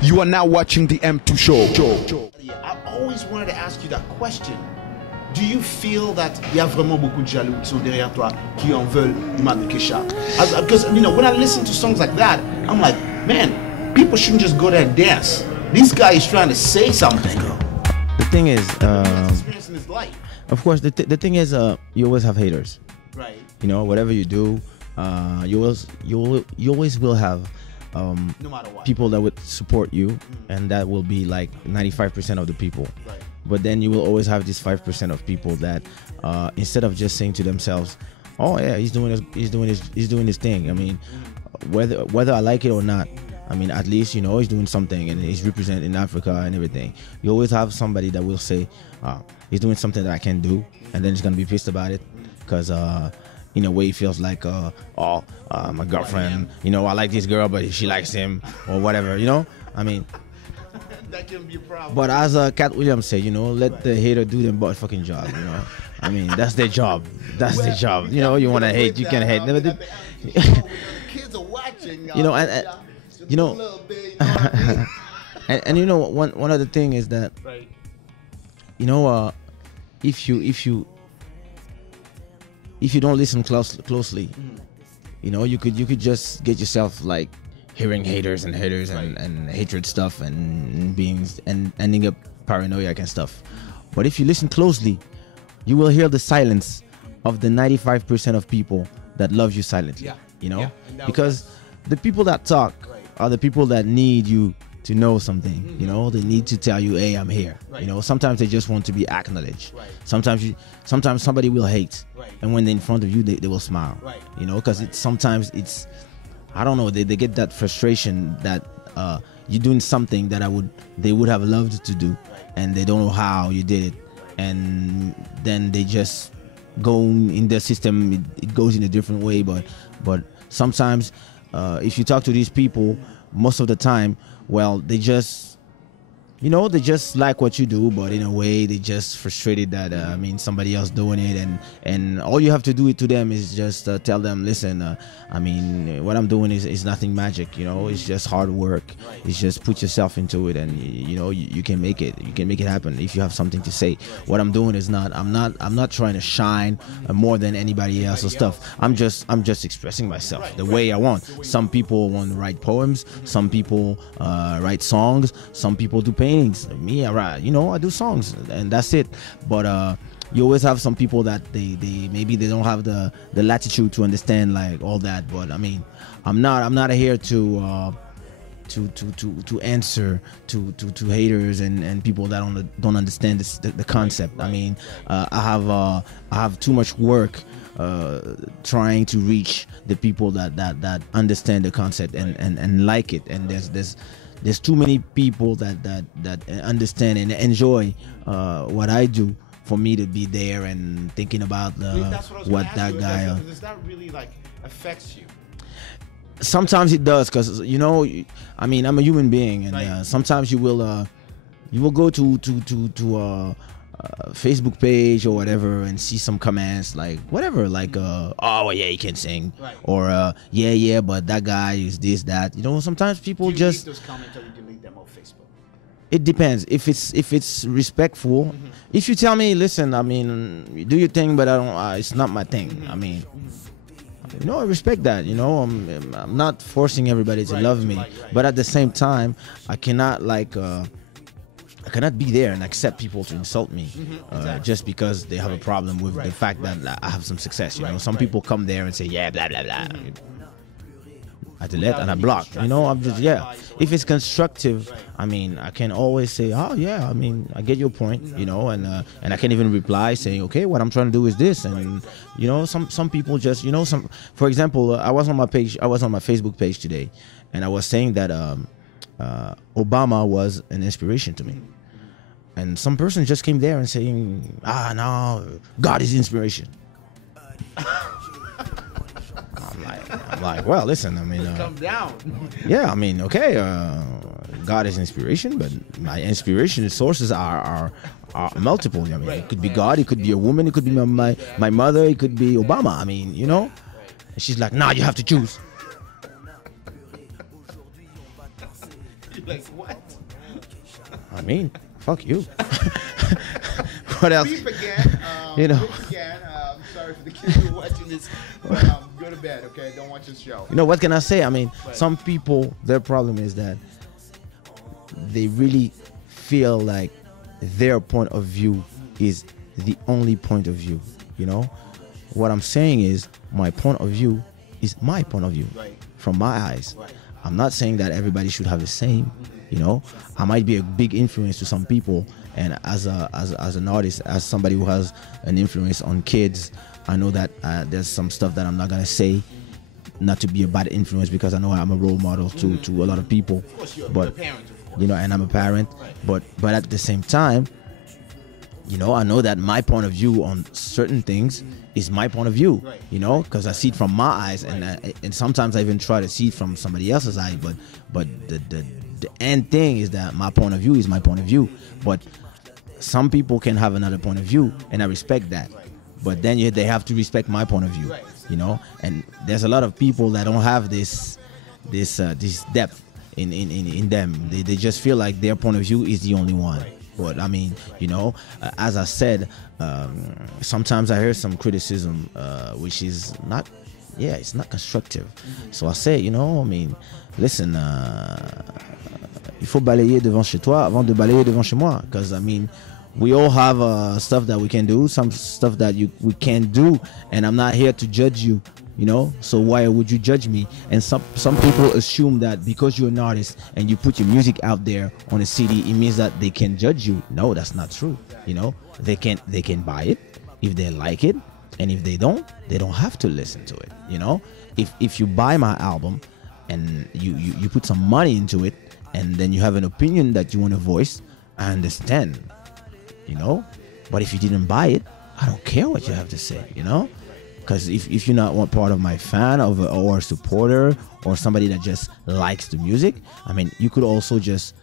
You are now watching the M2 Show. Yeah, I always wanted to ask you that question. Do you feel that il y a vraiment beaucoup de jaloux qui sont derrière toi qui en veulent mal de Kaysha? Because you know, when I listen to songs like that, I'm like, man, people shouldn't just go there and dance. This guy is trying to say something. The thing is, Experience in his life. of course, the thing is, you always have haters. Right. You know, whatever you do, you always will have No matter what. people that would support you, and that will be like 95% of the people. Right. But then you will always have this 5% of people that, instead of just saying to themselves, "Oh yeah, he's doing his thing." I mean, whether I like it or not, I mean, at least you know he's doing something and he's representing Africa and everything. You always have somebody that will say, "He's doing something that I can do," and then he's gonna be pissed about it because in a way he feels like, my girlfriend, you know, I like this girl, but she likes him or whatever, you know. I mean. That can be a problem. But as Cat Williams said, you know, let the hater do their butt fucking job, you know. I mean, that's their job. That's their job. You know, you want to hate, you can hate. Never did. Kids are watching. You know, and you know, and you know, one other thing is that, Right. you know, if you don't listen closely, you know, you could just get yourself like hearing haters and hatred stuff and ending up paranoiac and stuff. But if you listen closely, you will hear the silence of the 95% of people that love you silently. Yeah. You know, Yeah. because the people that talk are the people that need you to know something. You know, they need to tell you, "Hey, I'm here." Right. You know, sometimes they just want to be acknowledged. Right. Sometimes somebody will hate, Right. and when they're in front of you, they will smile. Right. You know, because sometimes it's, I don't know, they get that frustration that you're doing something that they would have loved to do, and they don't know how you did it, and then they just go in their system. It goes in a different way, but sometimes if you talk to these people, most of the time, well, they just, you know, they just like what you do, but in a way they just frustrated that I mean somebody else doing it, and all you have to do it to them is just tell them, "Listen, I mean, what I'm doing is nothing magic, you know, it's just hard work. It's just put yourself into it, and you know you can make it. You can make it happen if you have something to say. What I'm doing is not, I'm not trying to shine more than anybody else or stuff. I'm just expressing myself the way I want. Some people want to write poems, some people write songs, some people do paintings. Me, I write, you know, I do songs, and that's it. But you always have some people that they maybe they don't have the latitude to understand like all that. But I mean, I'm not here to answer to haters and people that don't understand the concept. I mean, I have too much work trying to reach the people that understand the concept and like it. And there's too many people that understand and enjoy what I do for me to be there and thinking about what that guy. Does that really like affects you? Sometimes it does, because you know, I mean, I'm a human being, and sometimes you will go to Facebook page or whatever and see some comments like whatever, like oh yeah, he can sing, or yeah, but that guy is this, that, you know. Sometimes people just those comments or you delete them off Facebook. It depends. If it's respectful, if you tell me, "Listen, I mean, do your thing, but I don't. It's not my thing." I mean, you know, I respect that. You know, I'm not forcing everybody to love me, but at the same time, I cannot I cannot be there and accept people to insult me just because they have a problem with the fact that I have some success. You know, some people come there and say, "Yeah, blah blah blah." I delete and I block. You know, I'm just, yeah. If it's constructive, I mean, I can always say, "Oh yeah, I mean, I get your point," you know, and I can even reply saying, "Okay, what I'm trying to do is this," and you know, some people just, you know, for example, I was on my Facebook page today, and I was saying that Obama was an inspiration to me. And some person just came there and saying, "No, God is inspiration." I'm like, well, listen, I mean, Come down. yeah, I mean, okay, God is inspiration, but my inspiration sources are multiple. I mean, it could be God, it could be a woman, it could be my mother, it could be Obama. I mean, you know. And she's like, "Nah, you have to choose." Like what? I mean, fuck you. What else? Beef again. You know. Beef again. I'm sorry for the kids who are watching this, but go to bed, okay? Don't watch this show. You know, what can I say? I mean, some people, their problem is that they really feel like their point of view is the only point of view. You know, what I'm saying is my point of view is my point of view from my eyes. I'm not saying that everybody should have the same. You know, I might be a big influence to some people, and as an artist, as somebody who has an influence on kids, I know that there's some stuff that I'm not gonna say, not to be a bad influence, because I know I'm a role model to a lot of people. Of course, you're But a parent, of course. you know, and I'm a parent, but at the same time, you know, I know that my point of view on certain things is my point of view, you know, because I see it from my eyes, and sometimes I even try to see it from somebody else's eye, but the end thing is that my point of view is my point of view. But some people can have another point of view, and I respect that. But then they have to respect my point of view, you know. And there's a lot of people that don't have this depth in them. They just feel like their point of view is the only one. But I mean, you know, as I said, sometimes I hear some criticism, which is not, it's not constructive. So I say, you know, I mean, listen, il faut balayer devant chez toi avant de balayer devant chez moi. Because I mean, we all have stuff that we can do, some stuff that we can't do, and I'm not here to judge you. You know, so why would you judge me? And some people assume that because you're an artist and you put your music out there on a CD, it means that they can judge you. No, that's not true. You know, they can buy it if they like it, and if they don't have to listen to it. You know, if you buy my album and you put some money into it, and then you have an opinion that you want to voice, I understand. You know, but if you didn't buy it, I don't care what you have to say. You know. Because if you're not one part of my fan or a supporter or somebody that just likes the music, I mean, you could also just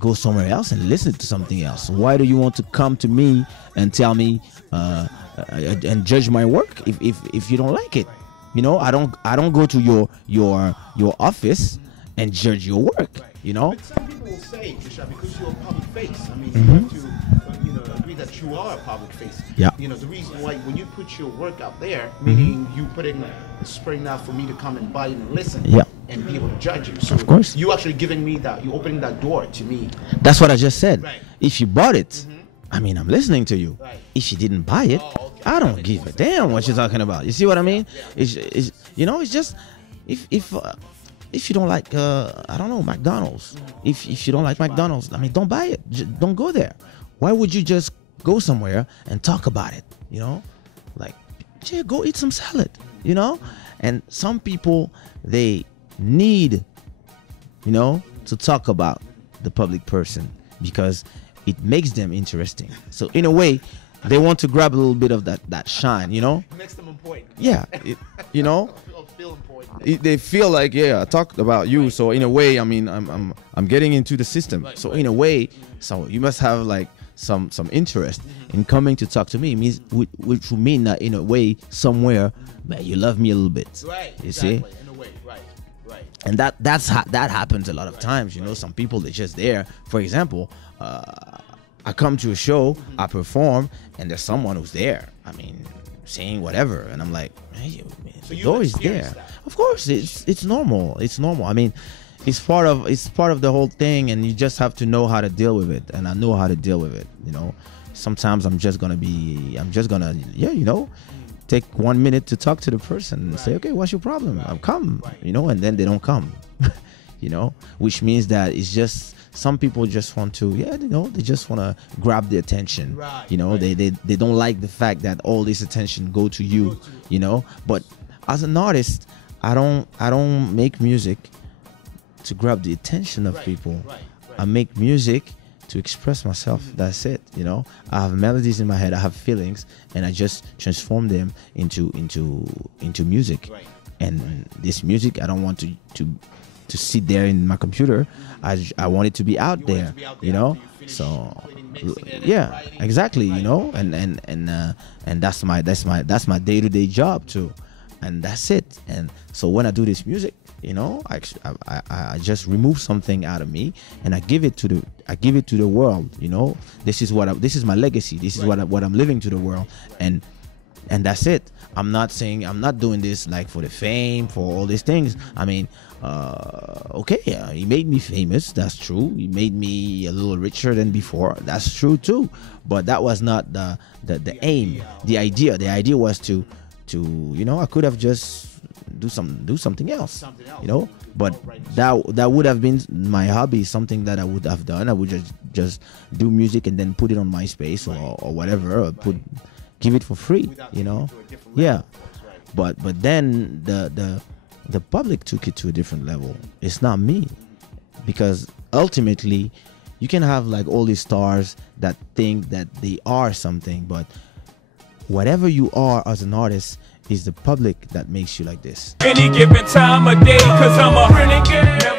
go somewhere else and listen to something else. Why do you want to come to me and tell me and judge my work if you don't like it? You know, I don't go to your office and judge your work. You know. But some people will say, Kaysha, because you're a public face. I mean, you have to, agree that you are a public face. Yeah. You know, the reason why when you put your work out there, meaning you putting spring out for me to come and buy it and listen, and be able to judge you. So of course, you actually giving me that, you opening that door to me. That's what I just said. Right. If you bought it, I mean, I'm listening to you. Right. If you didn't buy it, I don't give a damn what you're talking about. You see what I mean? It's you know, it's just if you don't like I don't know, McDonald's. If you don't like McDonald's, I mean, don't buy it. Don't go there. Why would you just go somewhere and talk about it? You know, like, go eat some salad. You know, and some people, they need, you know, to talk about the public person because it makes them interesting. So in a way, they want to grab a little bit of that shine. You know, Makes them important. yeah, you know. Feel important. They feel like, I talked about you, so in a way, I mean, I'm getting into the system. So in a way, so you must have like some interest in coming to talk to me, means which would mean that in a way, somewhere, man, you love me a little bit. Right. You exactly. see? In a way, right. And that happens a lot of times. You know, some people, they're just there. For example, I come to a show, I perform, and there's someone who's there. I mean, saying whatever, and I'm like, hey, man, So the you've door is there. experienced that. Of course, it's normal. It's normal. I mean, it's part of the whole thing, and you just have to know how to deal with it. And I know how to deal with it. You know, sometimes I'm just gonna you know, take 1 minute to talk to the person and say, okay, what's your problem? I'll come. You know, and then they don't come. You know, which means that it's just, some people just want to, you know, they just want to grab the attention. Right, you know, they don't like the fact that all this attention go to you. You know, but as an artist, I don't make music to grab the attention of people. I make music to express myself. That's it. You know, I have melodies in my head, I have feelings, and I just transform them into music. And this music, I don't want to sit there in my computer. I want it to be out there, you know. So yeah, exactly, you know. And that's my day-to-day job too, and that's it. And so when I do this music, You know, I just remove something out of me and I give it to the world. You know, this is my legacy. This is what I'm living to the world, and that's it. I'm not doing this like for the fame, for all these things. I mean, he made me famous. That's true. He made me a little richer than before. That's true too. But that was not the aim. The idea was to I could have just do something else. You know, but that would have been my hobby. Something that I would have done. I would just do music and then put it on MySpace or whatever. Or give it for free. You know, yeah. But then the public took it to a different level. It's not me, because ultimately you can have like all these stars that think that they are something, but whatever you are as an artist is the public that makes you like this. Any given time of day, 'cause I'm a renegade.